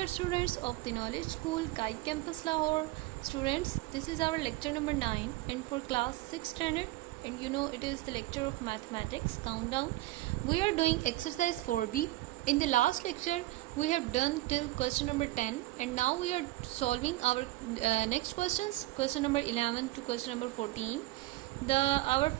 dear students of the Knowledge School, Kite Campus Lahore. Students, this is our lecture number 9 and for class 6 standard, and you know it is the lecture of mathematics countdown. We are doing exercise 4B. In the last lecture, we have done till question number 10 and now we are solving our next questions, question number 11 to question number 14. Our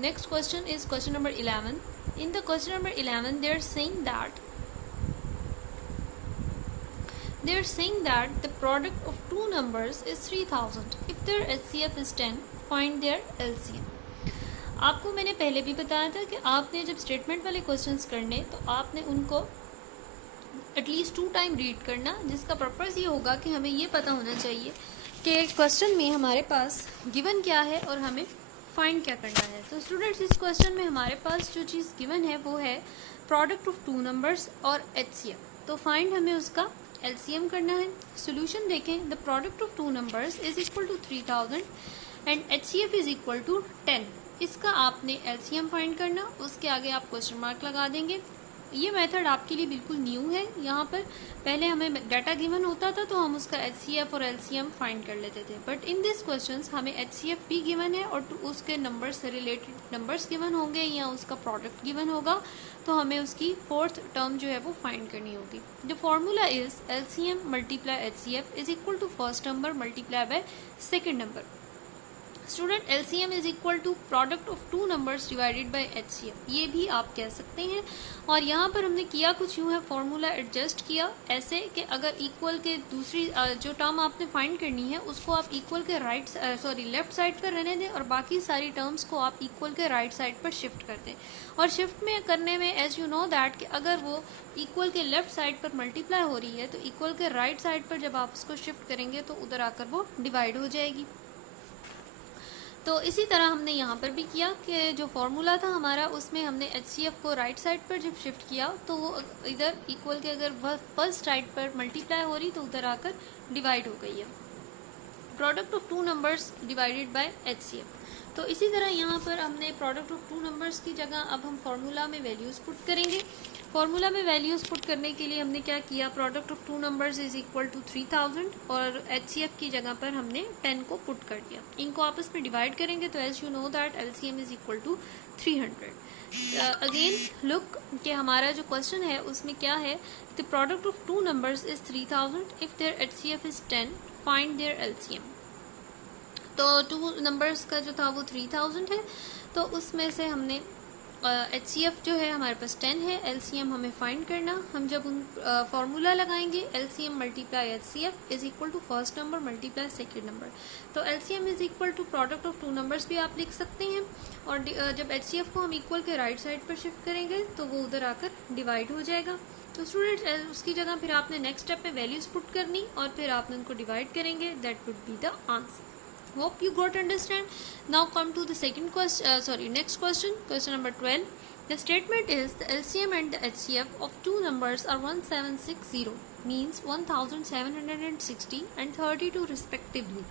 next question is question number 11. In the question number 11, they are saying that the product of two numbers is 3000. If their HCF is 10, find their LCM. आपको मैंने पहले भी बताया था कि आपने जब statement वाले क्वेश्चंस करने तो आपने उनको एटलीस्ट 2 टाइम रीड करना, जिसका पर्पस ये होगा कि हमें ये पता होना चाहिए कि क्वेश्चन में हमारे पास गिवन क्या है और हमें फाइंड क्या करना है. तो स्टूडेंट्स, इस क्वेश्चन में हमारे पास जो चीज़ गिवन है वो है प्रोडक्ट ऑफ टू नंबर्स और HCF. तो फाइंड हमें उसका LCM करना है. सोल्यूशन देखें. The product of two numbers is equal to 3000 and HCF is equal to 10. इसका आपने LCM फाइंड करना, उसके आगे आप क्वेश्चन मार्क लगा देंगे. ये मेथड आपके लिए बिल्कुल न्यू है. यहाँ पर पहले हमें डाटा गिवन होता था तो हम उसका HCF और LCM फाइंड कर लेते थे, बट इन दिस क्वेश्चंस हमें HCF भी गिवन है और उसके नंबर से रिलेटेड नंबर्स गिवन होंगे या उसका प्रोडक्ट गिवन होगा, तो हमें उसकी फोर्थ टर्म जो है वो फाइंड करनी होगी. The formula is LCM multiply HCF is equal to first number multiply by second number. Student, LCM is equal to product of two numbers divided by HCF, ये भी आप कह सकते हैं. और यहाँ पर हमने किया कुछ यूँ है, फॉर्मूला एडजस्ट किया ऐसे कि अगर इक्वल के दूसरी जो टर्म आपने फाइंड करनी है उसको आप इक्वल के लेफ्ट साइड पर रहने दें और बाकी सारी टर्म्स को आप इक्वल के राइट साइड पर शिफ्ट कर दें. और शिफ्ट में करने में एज यू नो दैट कि अगर वो इक्वल के लेफ्ट साइड पर मल्टीप्लाई हो रही है तो इक्वल के राइट साइड पर जब आप उसको शिफ्ट करेंगे तो उधर आकर वो डिवाइड हो जाएगी. तो इसी तरह हमने यहाँ पर भी किया कि जो फॉर्मूला था हमारा उसमें हमने HCF को राइट साइड पर जब शिफ्ट किया तो वो इधर इक्वल के अगर फर्स्ट साइड पर मल्टीप्लाई हो रही तो उधर आकर डिवाइड हो गई है. Product of two numbers divided by HCF. तो इसी तरह यहाँ पर हमने प्रोडक्ट ऑफ टू नंबर्स की जगह अब हम फॉर्मूला में वैल्यूज़ पुट करेंगे. फॉर्मूला में वैल्यूज़ पुट करने के लिए हमने क्या किया, product of two numbers is equal to 3000 और HCF की जगह पर हमने 10 को पुट कर दिया. इनको आपस में डिवाइड करेंगे तो as you know that LCM is equal to 300. Again look कि हमारा जो क्वेश्चन है उसमें क्या है, the product of two numbers is 3000 if their HCF is 10, find their LCM. तो टू नंबर्स का जो था वो 3000 है, तो उसमें से हमने HCF जो है हमारे पास 10 है, LCM हमें फाइंड करना. हम जब उन फॉर्मूला लगाएंगे LCM multiply HCF is equal to first number multiply second number. तो LCM is equal to product of two numbers भी आप लिख सकते हैं. और जब HCF को हम इक्वल के राइट साइड पर शिफ्ट करेंगे तो वो उधर आकर डिवाइड हो जाएगा. तो स्टूडेंट्स, उसकी जगह फिर आपने नेक्स्ट स्टेप में वैल्यूज पुट करनी और फिर आपने उनको डिवाइड करेंगे. That would be the answer. Hope you got understand. Now come to the next question, question number 12. The statement is the LCM and the HCF of two numbers are 1760, means 1760 and 32 respectively.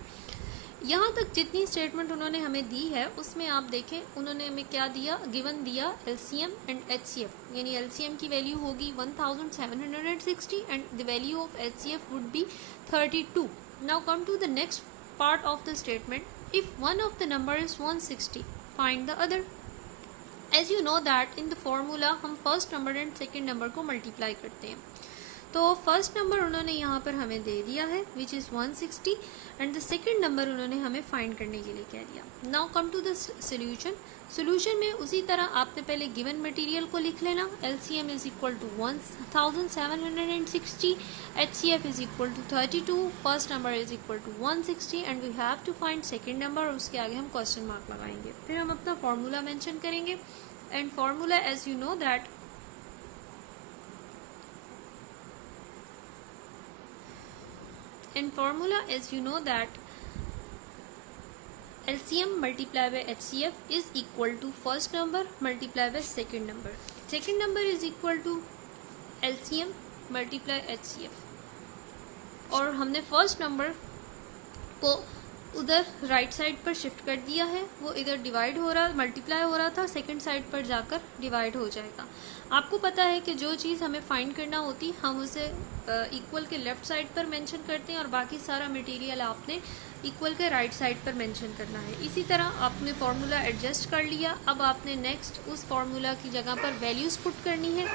यहाँ तक जितनी statement उन्होंने हमें दी है उसमें आप देखें उन्होंने हमें क्या दिया, गिवन दिया LCM एंड HCF. यानी LCM की वैल्यू होगी 1760 and the value of HCF would be 32. Now come to the next part of the statement. If one of the number is 160, find the other. As you know that in the formula हम first number and second number को multiply करते हैं. तो first number उन्होंने यहाँ पर हमें दे दिया है which is 160 and the second number उन्होंने हमें फाइंड करने के लिए कह दिया. Now come to the solution. Solution में उसी तरह आपने पहले गिवन मटेरियल को लिख लेना. LCM is equal to 1760, HCF is equal to 32, first number is equal to 160 and we have to find second number. उसके आगे हम क्वेश्चन मार्क लगाएंगे. फिर हम अपना फॉर्मूला मेंशन करेंगे and formula as you know that LCM multiply by HCF is equal to first number multiply by second number. Second number is equal to LCM multiply HCF. और हमने first number को उधर right side पर shift कर दिया है, वो इधर डिवाइड हो रहा, मल्टीप्लाई हो रहा था, सेकंड साइड पर जाकर डिवाइड हो जाएगा। आपको पता है कि जो चीज़ हमें फाइंड करना होती हम उसे इक्वल के लेफ़्ट साइड पर मेंशन करते हैं और बाकी सारा मटेरियल आपने इक्वल के राइट साइड पर मेंशन करना है। इसी तरह आपने फार्मूला एडजस्ट कर लिया। अब आपने नेक्स्ट उस फार्मूला की जगह पर वैल्यूज़ पुट करनी है।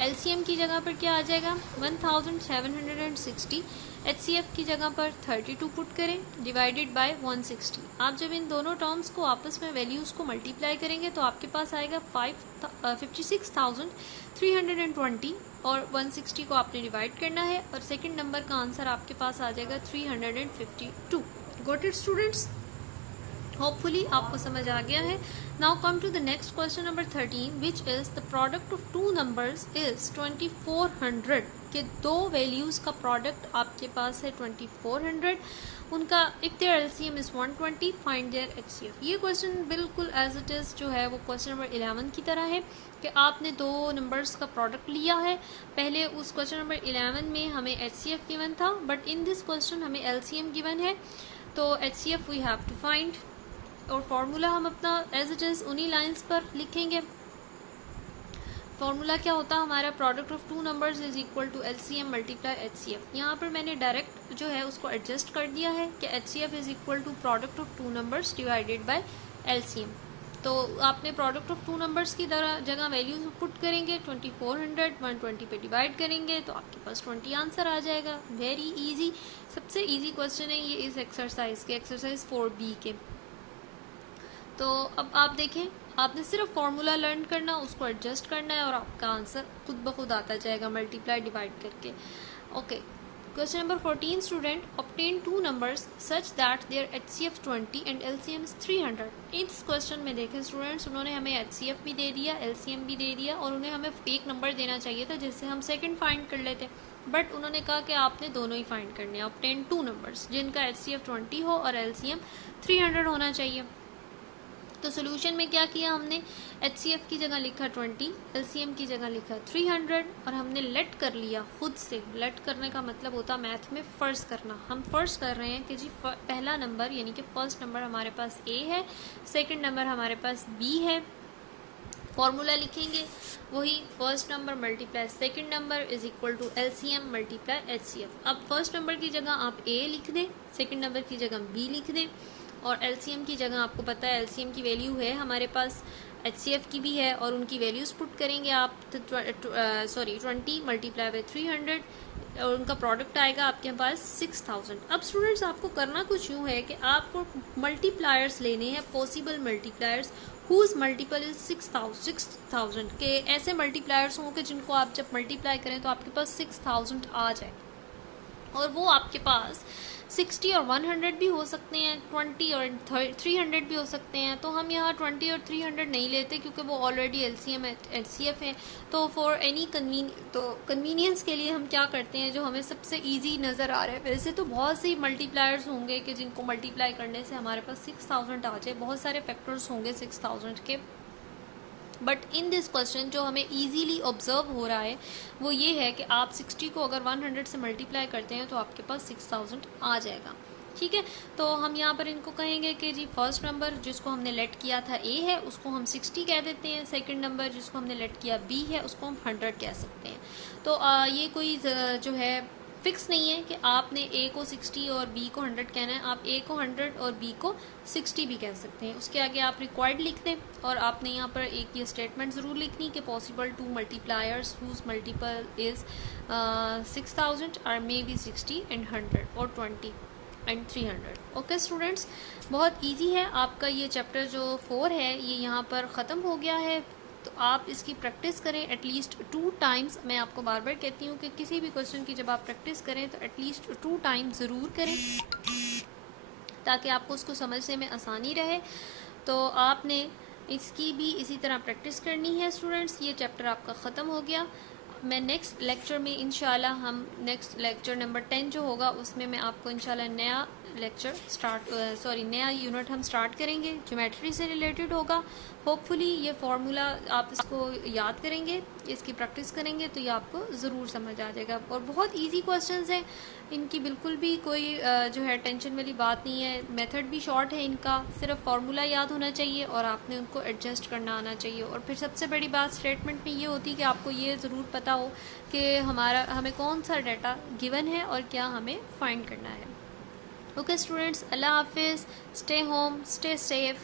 एलसीएम की जगह पर क्या आ जाएगा 1760, एचसीएफ की जगह पर 32 पुट करें डिवाइडेड बाय 160। आप जब इन दोनों टर्म्स को आपस में वैल्यूज़ को मल्टीप्लाई करेंगे तो आपके पास आएगा 56,320 और 160 को आपने डिवाइड करना है और सेकंड नंबर का आंसर आपके पास आ जाएगा 352। Got it students? होपफुली आपको समझ आ गया है। Now come to the next question number 13 which is the product of two numbers is 2400 के दो वैल्यूज़ का प्रोडक्ट आपके पास है 2400। उनका if their LCM is 120 find their HCF. ये क्वेश्चन बिल्कुल एज इट इज़ जो है वो क्वेश्चन नंबर 11 की तरह है कि आपने दो नंबर्स का प्रोडक्ट लिया है। पहले उस क्वेश्चन नंबर 11 में हमें एचसीएफ गिवन था, बट इन दिस क्वेश्चन हमें एलसीएम गिवन है, तो HCF we have to find. और फार्मूला हम अपना एज इट इज़ उन्हीं लाइंस पर लिखेंगे। फार्मूला क्या होता है हमारा, product of two numbers is equal to LCM multiply HCF. यहाँ पर मैंने डायरेक्ट जो है उसको एडजस्ट कर दिया है कि HCF is equal to product of two numbers divided by LCM. तो आपने प्रोडक्ट ऑफ टू नंबर्स की जगह वैल्यू पुट करेंगे 2400 120 पे डिवाइड करेंगे तो आपके पास 20 आंसर आ जाएगा। वेरी इजी, सबसे इजी क्वेश्चन है ये इस एक्सरसाइज के, एक्सरसाइज 4B के। तो अब आप देखें, आपने सिर्फ फार्मूला लर्न करना, उसको एडजस्ट करना है और आपका आंसर खुद ब खुद आता जाएगा मल्टीप्लाई डिवाइड करके। Okay, question number 14 student obtain two numbers such that their HCF 20 and LCM is 300। इस क्वेश्चन में देखें स्टूडेंट्स, उन्होंने हमें एचसीएफ भी दे दिया, एलसीएम भी दे दिया और उन्हें हमें एक नंबर देना चाहिए था जिससे हम सेकंड फाइंड कर लेते, बट उन्होंने कहा कि आपने दोनों ही फाइंड करने हैं। ऑब्टेन टू नंबर्स जिनका एचसीएफ 20 हो और एलसीएम 300 होना चाहिए। तो सोल्यूशन में क्या किया हमने, एचसीएफ की जगह लिखा 20, एलसीएम की जगह लिखा 300 और हमने लेट कर लिया खुद से। लेट करने का मतलब होता है मैथ में फ़र्ज़ करना। हम फ़र्ज़ कर रहे हैं कि जी पहला नंबर यानी कि फर्स्ट नंबर हमारे पास ए है, सेकंड नंबर हमारे पास बी है। फॉर्मूला लिखेंगे वही, first number multiply second number is equal to LCM multiply HCF. अब फर्स्ट नंबर की जगह आप ए लिख दें, सेकंड नंबर की जगह बी लिख दें और एलसीएम की जगह आपको पता है एलसीएम की वैल्यू है हमारे पास, एचसीएफ की भी है और उनकी वैल्यूज़ पुट करेंगे आप 20 मल्टीप्लाई बाई 300 और उनका प्रोडक्ट आएगा आपके पास 6000। अब स्टूडेंट्स आपको करना कुछ यूँ है कि आपको मल्टीप्लायर्स लेने हैं, possible multipliers whose multiple is 6000 के ऐसे मल्टीप्लायर्स हों कि जिनको आप जब मल्टीप्लाई करें तो आपके पास 6000 आ जाए। और वो आपके पास 60 और 100 भी हो सकते हैं, 20 और 300 भी हो सकते हैं। तो हम यहाँ 20 और 300 नहीं लेते क्योंकि वो ऑलरेडी एलसीएम एचसीएफ है। तो फॉर एनी कन्वीनियंस के लिए हम क्या करते हैं, जो हमें सबसे इजी नज़र आ रहा है। वैसे तो बहुत सी मल्टीप्लायर्स होंगे कि जिनको मल्टीप्लाई करने से हमारे पास 6000 आ जाए, बहुत सारे फैक्टर्स होंगे 6000 के, बट इन दिस क्वेश्चन जो हमें इजीली ऑब्जर्व हो रहा है वो ये है कि आप 60 को अगर 100 से मल्टीप्लाई करते हैं तो आपके पास 6000 आ जाएगा। ठीक है, तो हम यहाँ पर इनको कहेंगे कि जी फर्स्ट नंबर जिसको हमने लेट किया था ए है उसको हम 60 कह देते हैं, सेकंड नंबर जिसको हमने लेट किया बी है उसको हम 100 कह सकते हैं। तो ये कोई जो है फिक्स नहीं है कि आपने ए को 60 और बी को 100 कहना है, आप ए को 100 और बी को 60 भी कह सकते हैं। उसके आगे आप रिक्वायर्ड लिख दें और आपने यहाँ पर एक ये स्टेटमेंट ज़रूर लिखनी कि possible two multipliers whose multiple is 6000 are may be 60 and 100 और 20 एंड 300। ओके स्टूडेंट्स, बहुत इजी है। आपका ये चैप्टर जो 4 है ये यहाँ पर ख़त्म हो गया है। तो आप इसकी प्रैक्टिस करें एटलीस्ट 2 टाइम्स। मैं आपको बार बार कहती हूँ कि किसी भी क्वेश्चन की जब आप प्रैक्टिस करें तो एटलीस्ट 2 टाइम्स ज़रूर करें ताकि आपको उसको समझने में आसानी रहे। तो आपने इसकी भी इसी तरह प्रैक्टिस करनी है स्टूडेंट्स। ये चैप्टर आपका ख़त्म हो गया। मैं नेक्स्ट लेक्चर में इंशाल्लाह हम नेक्स्ट लेक्चर नंबर 10 जो होगा उसमें मैं आपको इंशाल्लाह नया लेक्चर नया यूनिट हम स्टार्ट करेंगे, ज्योमेट्री से रिलेटेड होगा। होपफुली ये फार्मूला आप इसको याद करेंगे, इसकी प्रैक्टिस करेंगे तो ये आपको ज़रूर समझ आ जाएगा। और बहुत इजी क्वेश्चंस हैं, इनकी बिल्कुल भी कोई जो है टेंशन वाली बात नहीं है। मेथड भी शॉर्ट है इनका, सिर्फ फार्मूला याद होना चाहिए और आपने उनको एडजस्ट करना आना चाहिए। और फिर सबसे बड़ी बात स्टेटमेंट में ये होती है कि आपको ये ज़रूर पता हो कि हमें कौन सा डाटा गिवन है और क्या हमें फाइंड करना है। ओके स्टूडेंट्स, अल्लाह हाफिज़, स्टे होम, स्टे सेफ़।